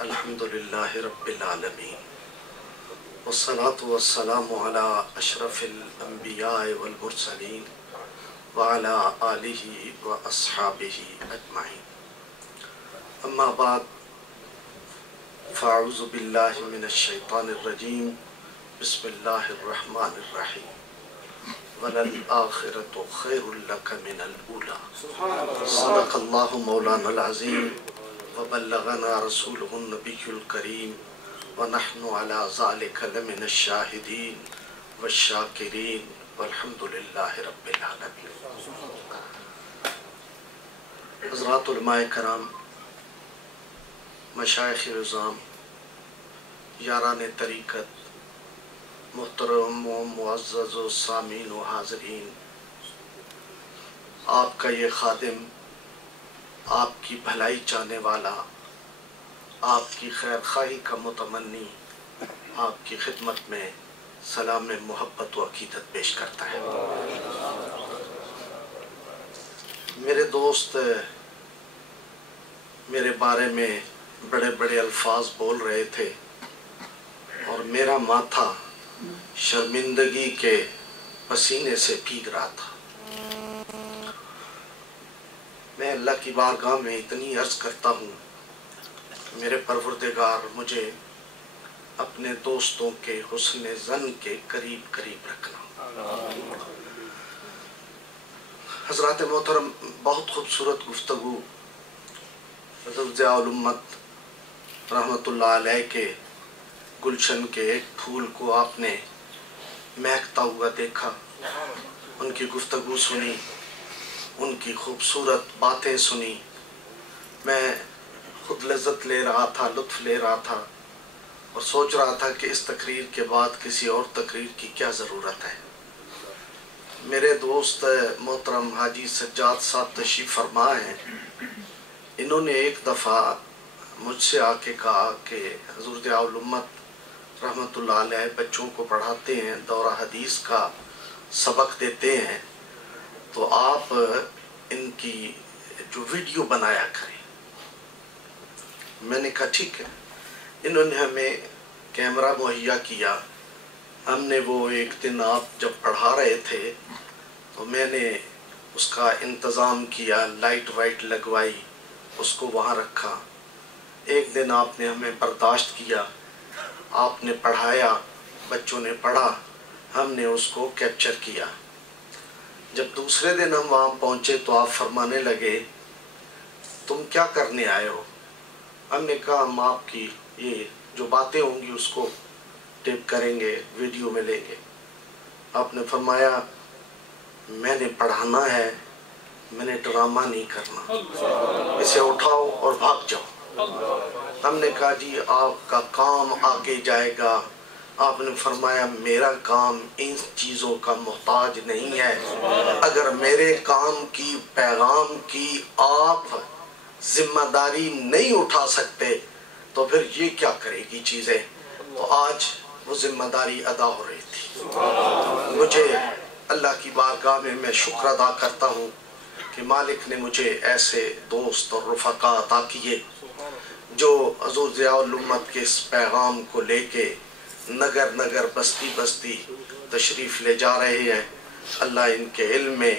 الحمدللہ رب العالمین والصلاة والسلام علی اشرف الانبیاء والمرسلین وعلی آلہ واصحابہ اجمعین. اما بعد فاعوذ باللہ من الشیطان الرجیم. بسم اللہ الرحمن الرحیم. وَلَلْآخِرَةُ خَيْرٌ لَكَ مِنَ الْأُولَى. صدق اللہ مولانا العظیم وبلغنا رسولہ النبی الکریم ونحن علی ذالک لمن الشاہدین والشاکرین والحمدللہ رب العالمین. حضرات علماء کرام، مشائخ عظام، یاران طریقت، محترم و معزز و سامعین و حاضرین، آپ کا یہ خادم، آپ کی بھلائی چاہنے والا، آپ کی خیر خواہی کا متمنی آپ کی خدمت میں سلام محبت و عقیدت پیش کرتا ہے. میرے دوست میرے بارے میں بڑے بڑے الفاظ بول رہے تھے اور میرا ماتھا شرمندگی کے پسینے سے بھیگ رہا تھا. میں اللہ کی بارگاہ میں اتنی عرض کرتا ہوں، میرے پروردگار مجھے اپنے دوستوں کے حسن ظن کے قریب قریب رکھنا. حضرات محترم، بہت خوبصورت گفتگو حضرت ضیاء الامت رحمت اللہ علیہ کے گلشن کے ایک پھول کو آپ نے مہکتا ہوا دیکھا، ان کی گفتگو سنی، ان کی خوبصورت باتیں سنی. میں خود لذت لے رہا تھا، لطف لے رہا تھا اور سوچ رہا تھا کہ اس تقریر کے بعد کسی اور تقریر کی کیا ضرورت ہے. میرے دوست محترم حاجی سجاد صاحب تشریف فرما ہیں. انہوں نے ایک دفعہ مجھ سے آ کے کہا کہ حضور ضیاء الامت رحمت اللہ علیہ بچوں کو پڑھاتے ہیں، دورہ حدیث کا سبق دیتے ہیں، تو آپ ان کی جو ویڈیو بنایا کریں. میں نے کہا ٹھیک ہے. انہوں نے ہمیں کیمرہ مہیا کیا. ہم نے وہ ایک دن آپ جب پڑھا رہے تھے تو میں نے اس کا انتظام کیا، لائٹ وائٹ لگوائی، اس کو وہاں رکھا. ایک دن آپ نے ہمیں برداشت کیا، آپ نے پڑھایا، بچوں نے پڑھا، ہم نے اس کو کیپچر کیا. جب دوسرے دن ہم وہاں پہنچے تو آپ فرمانے لگے تم کیا کرنے آئے ہو؟ ہم نے کہا ہم آپ کی یہ جو باتیں ہوں گی اس کو ٹیپ کریں گے، ویڈیو میں لیں گے. آپ نے فرمایا میں نے پڑھانا ہے، میں نے ڈرامہ نہیں کرنا، اسے اٹھاؤ اور بھاگ جاؤ. ہم نے کہا جی آپ کا کام آگے جائے گا. آپ نے فرمایا میرا کام ان چیزوں کا محتاج نہیں ہے. اگر میرے کام کی پیغام کی آپ ذمہ داری نہیں اٹھا سکتے تو پھر یہ کیا کرے گی چیزیں. تو آج وہ ذمہ داری ادا ہو رہی تھی. مجھے اللہ کی بارگاہ میں شکر ادا کرتا ہوں کہ مالک نے مجھے ایسے دوست اور رفقا عطا کیے جو حضور ضیاء الامت کے اس پیغام کو لے کے نگر نگر بستی بستی تشریف لے جا رہے ہیں. اللہ ان کے علم میں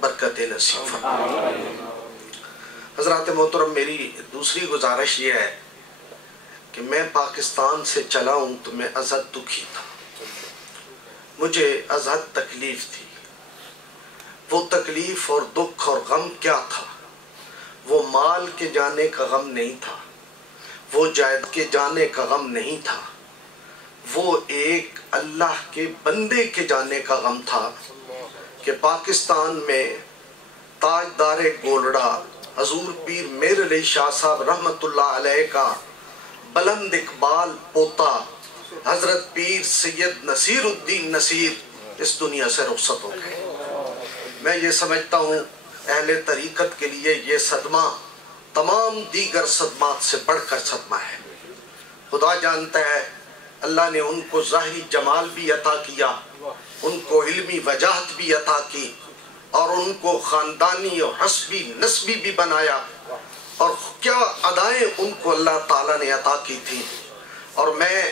برکت نصیب فرمائے. حضرات محترم، میری دوسری گزارش یہ ہے کہ میں پاکستان سے چلا ہوں تو میں ازحد دکھی تھا. مجھے ازحد تکلیف تھی. وہ تکلیف اور دکھ اور غم کیا تھا؟ وہ مال کے جانے کا غم نہیں تھا، وہ جائیداد کے جانے کا غم نہیں تھا، وہ ایک اللہ کے بندے کے جانے کا غم تھا کہ پاکستان میں تاجدار گولڑا حضور پیر میر علی شاہ صاحب رحمت اللہ علیہ کا بلند اقبال پوتا حضرت پیر سید نصیر الدین نصیر اس دنیا سے رخصت ہو گئے. میں یہ سمجھتا ہوں اہل طریقت کے لیے یہ صدمہ تمام دیگر صدمات سے بڑھ کر صدمہ ہے. خدا جانتا ہے اللہ نے ان کو ظاہری جمال بھی عطا کیا، ان کو علمی وجاہت بھی عطا کی اور ان کو خاندانی اور حسبی نسبی بھی بنایا. اور کیا ادائیں ان کو اللہ تعالیٰ نے عطا کی تھی. اور میں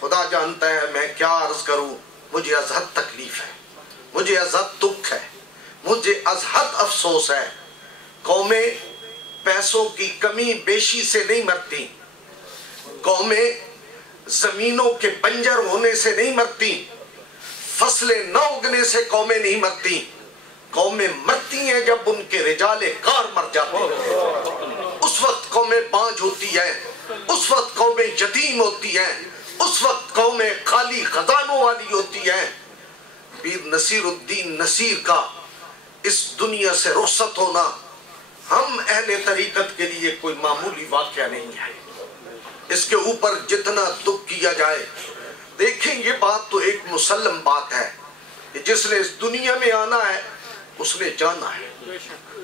خدا جانتا ہے میں کیا عرض کروں، مجھے از حد تکلیف ہے، مجھے از حد دکھ ہے، مجھے از حد افسوس ہے. قومیں پیسوں کی کمی بیشی سے نہیں مرتی، قومیں زمینوں کے بنجر ہونے سے نہیں مرتی، فصلیں نہ اگنے سے قومیں نہیں مرتی. قومیں مرتی ہیں جب ان کے رجال کار مر جاتے ہیں، اس وقت قومیں بانجھ ہوتی ہیں، اس وقت قومیں یتیم ہوتی ہیں، اس وقت قومیں خالی خزانوں والی ہوتی ہیں. پیر نصیر الدین نصیر کا اس دنیا سے رخصت ہونا ہم اہل طریقت کے لیے کوئی معمولی واقعہ نہیں ہے. اس کے اوپر جتنا دکھ کیا جائے، دیکھیں یہ بات تو ایک مسلم بات ہے کہ جس نے اس دنیا میں آنا ہے اس نے جانا ہے.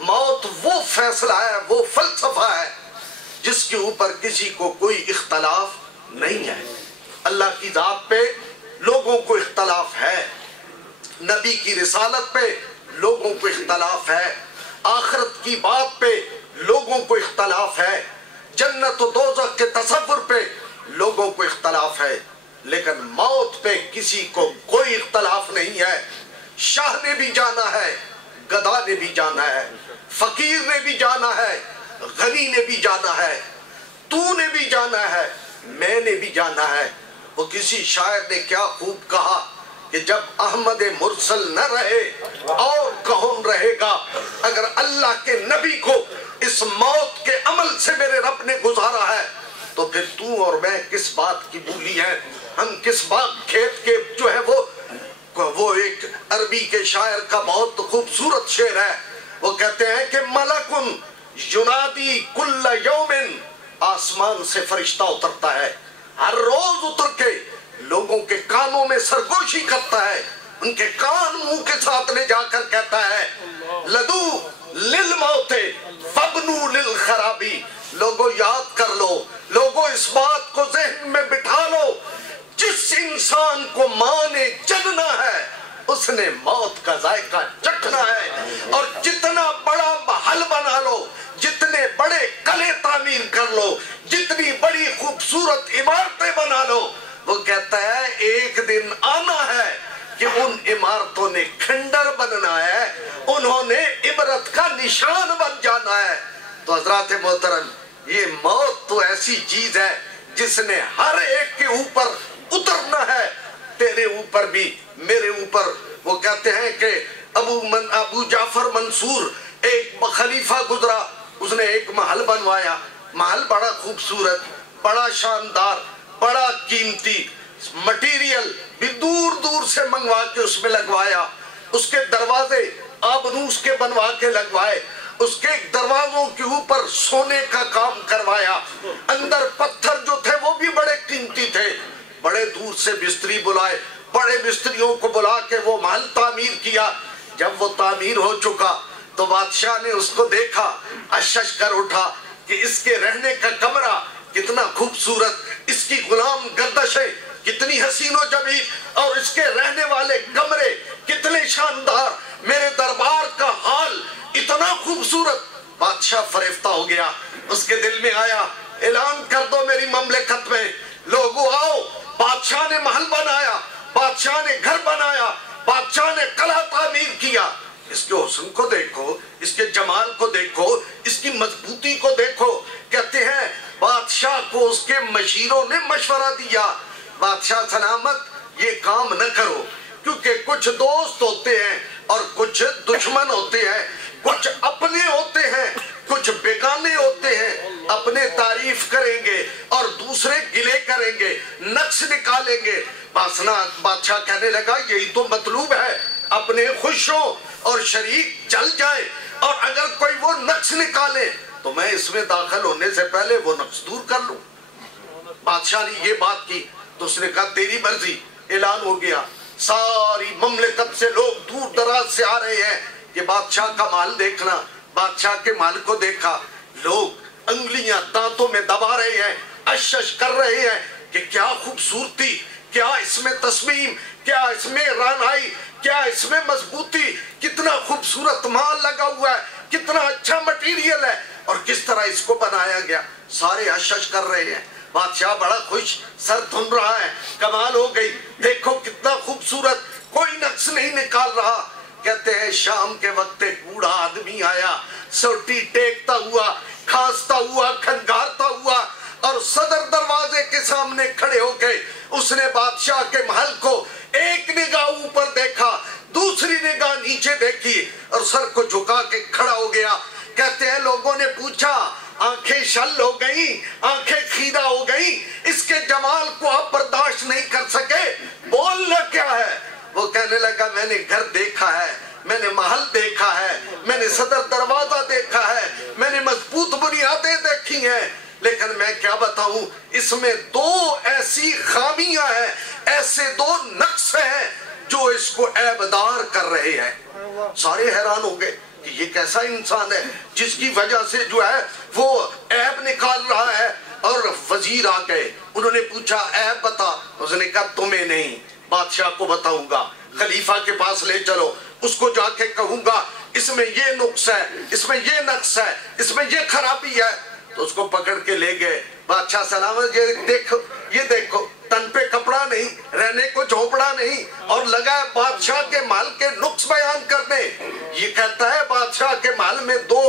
موت وہ فیصلہ ہے، وہ فلسفہ ہے جس کے اوپر کسی کو کوئی اختلاف نہیں ہے. اللہ کی ذات پہ لوگوں کو اختلاف ہے، نبی کی رسالت پہ لوگوں کو اختلاف ہے، آخرت کی بات پہ لوگوں کو اختلاف ہے، جنت و دوزخ کے تصور پہ لوگوں کو اختلاف ہے، لیکن موت پہ کسی کو کوئی اختلاف نہیں ہے. شاہ نے بھی جانا ہے، گدھا نے بھی جانا ہے، فقیر نے بھی جانا ہے، غنی نے بھی جانا ہے، تو نے بھی جانا ہے، میں نے بھی جانا ہے. وہ کسی شاعر نے کیا خوب کہا کہ جب احمد مرسل نہ رہے اور کون رہے گا. اگر اللہ کے نبی کو اس موت کے عمل سے میرے رب نے گزارا ہے تو پھر تو اور میں کس بات کی بولی ہیں، ہم کس باغ کھیت کے جو ہے وہ ایک عربی کے شاعر کا بہت خوبصورت شعر ہے. وہ کہتے ہیں کہ ملکن ینادی کل یومن، آسمان سے فرشتہ اترتا ہے، ہر روز اتر کے لوگوں کے کانوں میں سرگوشی کرتا ہے، ان کے کان منہ کے ساتھ لے جا کر کہتا ہے لدو للموت فبنو للخرابی. لوگوں یاد کر لو، لوگوں اس بات کو ذہن میں بٹھا لو، جس انسان کو ماں نے جننا ہے اس نے موت کا ذائقہ چکھنا ہے. اور جتنا بڑا محل بنا لو، جتنے بڑے قلعے تعمیر کر لو، جتنی بڑی خوبصورت عمارتیں بنا لو، وہ کہتا ہے ایک دن آنا ہے کہ ان عمارتوں نے کھنڈر بننا ہے، انہوں نے عبرت کا نشان بن جانا ہے. تو حضرات محترم، یہ موت تو ایسی چیز ہے جس نے ہر ایک کے اوپر اترنا ہے، تیرے اوپر بھی میرے اوپر. وہ کہتے ہیں کہ ابو جعفر منصور ایک خلیفہ گزرا، اس نے ایک محل بنوایا، محل بڑا خوبصورت، بڑا شاندار، بڑا قیمتی، مٹیریل بھی دور دور سے منگوا کے اس میں لگوایا، اس کے دروازے آبنوس کے بنوا کے لگوائے، اس کے دروازوں کے اوپر سونے کا کام کروایا، اندر پتھر جو تھے وہ بھی بڑے قیمتی تھے. بڑے دور سے مستری بلائے، بڑے مستریوں کو بلا کے وہ محل تعمیر کیا. جب وہ تعمیر ہو چکا تو بادشاہ نے اس کو دیکھا، اشش کر اٹھا کہ اس کے رہنے کا کمرہ کتنا خوبصورت، اس کی غلام گردشیں کتنی حسین و جمیل، اور اس کے رہنے والے کمرے کتنے شاندار، میرے دربار کا حال اتنا خوبصورت. بادشاہ فریفتہ ہو گیا، اس کے دل میں آیا اعلان کر دو میری مملکت میں لوگوں آؤ. بادشاہ نے محل بنایا، بادشاہ نے گھر بنایا، بادشاہ نے قلعہ تعمیر کیا. اس کے حسن کو دیکھو، اس کے جمال کو دیکھو، اس کی مضبوطی کو دیکھو. کہتے ہیں بادشاہ کو اس کے مشیروں نے مشورہ دیا، بادشاہ سلامت یہ کام نہ کرو، کیونکہ کچھ دوست ہوتے ہیں اور کچھ دشمن ہوتے ہیں، کچھ اپنے ہوتے ہیں کچھ بیگانے ہوتے ہیں. اپنے تعریف کریں گے اور دوسرے گلے کریں گے، نقص نکالیں گے. بادشاہ کہنے لگا یہی تو مطلوب ہے، اپنے خوش ہو اور شریک چل جائے، اور اگر کوئی وہ نقص نکالے تو میں اس میں داخل ہونے سے پہلے وہ نقص دور کر لوں. بادشاہ نے یہ بات کی تو اس نے کہا تیری مرضی. اعلان ہو گیا، ساری مملکت سے لوگ دور دراز سے آ رہے ہیں کہ بادشاہ کا مال دیکھنا. بادشاہ کے مال کو دیکھا، لوگ انگلیاں دانتوں میں دبا رہے ہیں، اشش کر رہے ہیں کہ کیا خوبصورتی، کیا اس میں تصمیم، کیا اس میں رانائی، کیا اس میں مضبوطی، کتنا خوبصورت مال لگا ہوا ہے، کتنا اچھا مٹیریل ہے. اور کس طرح اس کو بنایا گیا. سارے حشش کر رہے ہیں. بادشاہ بڑا خوش, سر دھن رہا ہے, کمال ہو گئی, دیکھو کتنا خوبصورت, کوئی نقص نہیں نکال رہا. کہتے ہیں شام کے وقت ایک بوڑھا آدمی آیا, سوٹی ٹیکتا ہوا, کھانستا ہوا, کھنگارتا ہوا, اور صدر دروازے کے سامنے کھڑے ہو کے اس نے بادشاہ کے محل کو ایک نگاہ اوپر دیکھا, دوسری نگاہ نیچے دیکھی, اور سر کو جھکا کے کھڑا ہو گیا. کہتے ہیں لوگوں نے پوچھا, آنکھیں شل ہو گئیں, آنکھیں خیرہ ہو گئیں, اس کے جمال کو آپ برداشت نہیں کر سکے, بولنا کیا ہے؟ وہ کہنے لگا میں نے گھر دیکھا ہے, میں نے محل دیکھا ہے, میں نے صدر دروازہ دیکھا ہے, میں نے مضبوط بنیادیں دیکھی ہیں, لیکن میں کیا بتاؤں, اس میں دو ایسی خامیاں ہیں, ایسے دو نقص ہیں جو اس کو عیبدار کر رہے ہیں. سارے حیران ہو گئے کہ یہ کیسا انسان ہے جس کی وجہ سے جو ہے وہ عیب نکال رہا ہے. اور وزیر آ گئے, انہوں نے پوچھا عیب بتا. اس نے کہا تمہیں نہیں, بادشاہ کو بتاؤں گا, خلیفہ کے پاس لے چلو, اس کو جا کے کہوں گا اس میں یہ نقص ہے, اس میں یہ نقص ہے, اس میں یہ خرابی ہے. تو اس کو پکڑ کے لے گئے. بادشاہ سلامت, یہ دیکھو تن پہ کپڑا نہیں, رہنے کو جھونپڑا نہیں, اور لگا ہے بادشاہ کے محل کے نقص بیان کرنے. یہ کہتا ہے بادشاہ کے محل میں دو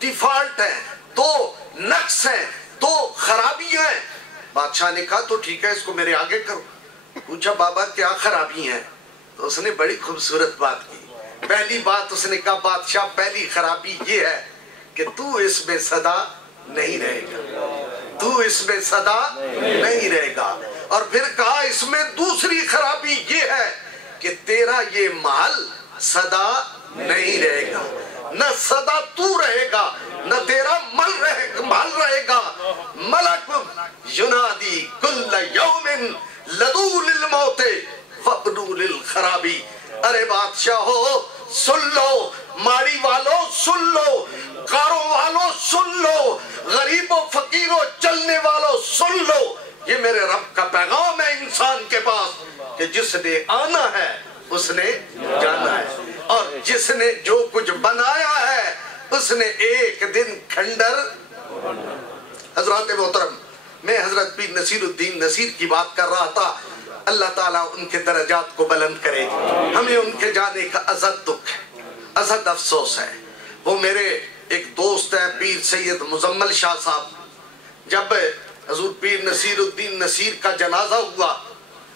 ڈیفالٹ ہیں, دو نقص ہیں, دو خرابیاں ہیں. بادشاہ نے کہا تو ٹھیک ہے, اس کو میرے آگے کرو. پوچھا بابا کیا خرابی ہیں؟ تو اس نے بڑی خوبصورت بات کی. پہلی بات اس نے کہا بادشاہ پہلی خرابی یہ ہے کہ تو اس میں صدا نہیں رہے گا, تو اس میں صدا نہیں رہے گا. اور پھر کہا اس میں دوسری خرابی یہ ہے کہ تیرا یہ محل صدا نہیں رہے گا, نہ صدا تو رہے گا, نہ تیرا محل رہے گا. ملک ینادی کل یوم لدو للموت وابنو للخرابی. ارے بادشاہ ہو سن لو, ماڑی والو سن لو, کاروں والو سن لو, غریب و فقیر و چلنے والو سن لو. یہ میرے رب کا پیغام ہے انسان کے پاس کہ جس نے آنا ہے اس نے جانا ہے, اور جس نے جو کچھ بنایا ہے اس نے ایک دن کھنڈر. حضرات محترم, میں حضرت پیر نصیر الدین نصیر کی بات کر رہا تھا. اللہ تعالیٰ ان کے درجات کو بلند کرے. ہمیں ان کے جانے کا ازد دکھ ہے, ازد افسوس ہے. وہ میرے ایک دوست ہے پیر سید مزمل شاہ صاحب. جب حضور پیر نصیر الدین نصیر کا جنازہ ہوا,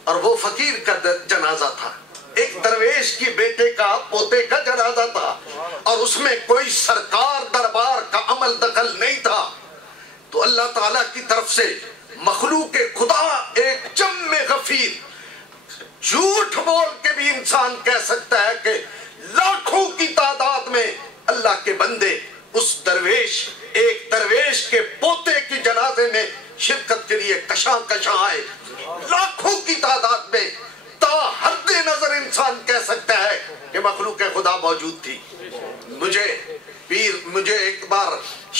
اور وہ فقیر کا جنازہ تھا, ایک درویش کی بیٹے کا پوتے کا جنازہ تھا, اور اس میں کوئی سرکار دربار کا عمل دخل نہیں تھا. تو اللہ تعالیٰ کی طرف سے مخلوق خدا ایک جم غفیر, جھوٹ بول کے بھی انسان کہہ سکتا ہے کہ لاکھوں کی تعداد میں اللہ کے بندے اس درویش, ایک درویش کے پوتے کی جنازے میں شرکت کے لیے کشاں کشاں آئے. لاکھوں کی تعداد میں تا حد نظر انسان کہہ سکتا ہے کہ مخلوق خدا موجود تھی. مجھے ایک بار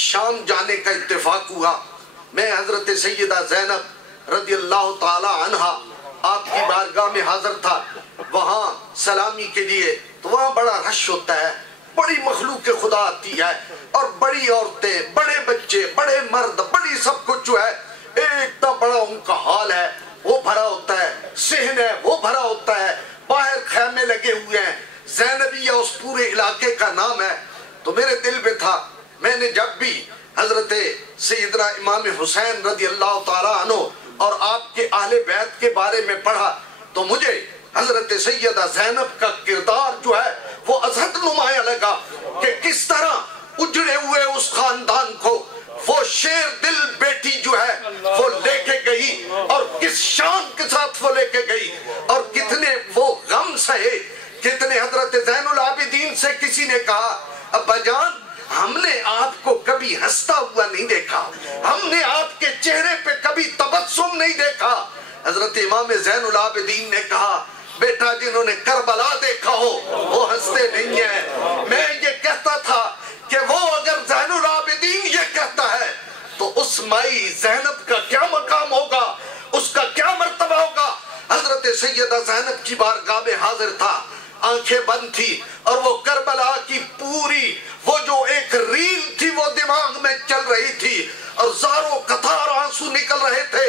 شام جانے کا اتفاق ہوا. میں حضرت سیدہ زینب رضی اللہ تعالی عنہ آپ کی بارگاہ میں حاضر تھا, وہاں سلامی کے لیے. تو وہاں بڑا رش ہوتا ہے, بڑی مخلوق خدا آتی ہے, اور بڑی عورتیں, بڑے بچے, بڑے مرد, بڑی سب کچھ جو ہے ایک بڑا ان کا حال ہے وہ بھرا ہوتا ہے, صحن ہے وہ بھرا ہوتا ہے, باہر خیمے لگے ہوئے ہیں. زینبیہ اس پورے علاقے کا نام ہے. تو میرے دل میں تھا, میں نے جب بھی حضرت سیدنا امام حسین رضی اللہ تعالیٰ عنہ اور آپ کے اہل بیت کے بارے میں پڑھا, تو مجھے حضرت سیدہ زینب کا کردار جو ہے وہ ازحد نمایاں لگا کہ کس طرح اجڑے ہوئے اس خاندان کو وہ شیر دل بیٹی جو ہے وہ لے کے گئی, اور کس شان کے ساتھ وہ لے کے گئی, اور کتنے وہ غم سہے. کتنے حضرت زین العابدین سے کسی نے کہا ابا جان ہم نے آپ کو کبھی ہنستا ہوا نہیں دیکھا, ہم نے آپ کے چہرے پہ کبھی تبسم نہیں دیکھا. حضرت امام زین العابدین نے کہا بیٹا جنہوں نے کربلا دیکھا ہو وہ ہنستے نہیں ہیں. میں یہ کہتا تھا کہ وہ اگر زین العابدین یہ کہتا ہے تو اس مائی زینب کا کیا مقام ہوگا, اس کا کیا مرتبہ ہوگا. حضرت سیدہ زینب کی بارگاہ میں حاضر تھا, آنکھیں بند تھی, اور وہ کربلا کی پوری وہ جو ایک ریل تھی وہ دماغ مانگ میں چل رہی تھی اور زاروں قطار آنسو نکل رہے تھے